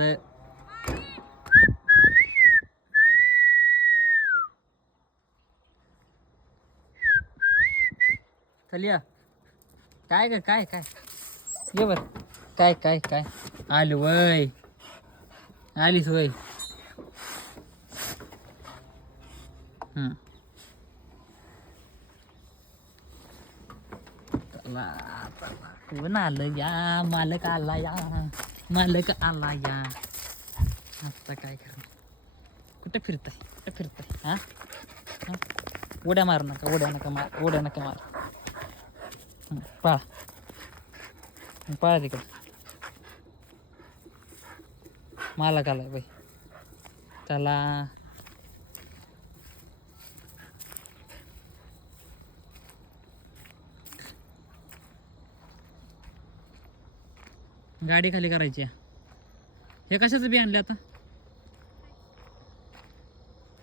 कांद. चलिया काय ग काय काय ये बर काय काय काय आली वय आलीस वय. चला चला कोण आलं या मालक आला या मालक आला या. आता काय करा कुठे फिरताय हा उड्या मारू नका उड्या नका मार पळा तिकडे मालक आलाय बाई. चला गाडी खाली करायची. हे कशाचं बी आणले आता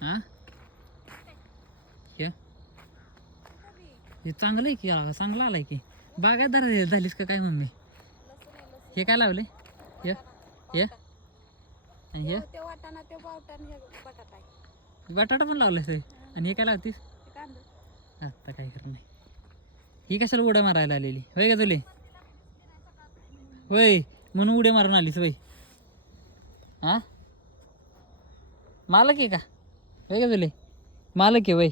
हा हे चांगलं आहे की चांगलं आलाय की बागायतदार झालीस का काय मम्मी. हे काय लावले हे आणि हे बटाटा पण लावलाय आणि हे काय लावतीस आता काय करत नाही. ही कशाला उड्या मारायला आलेली होय का तुले होय म्हणून उड्या मारून आलीस वय हा मालक आहे का होय का तुले मालक आहे वय.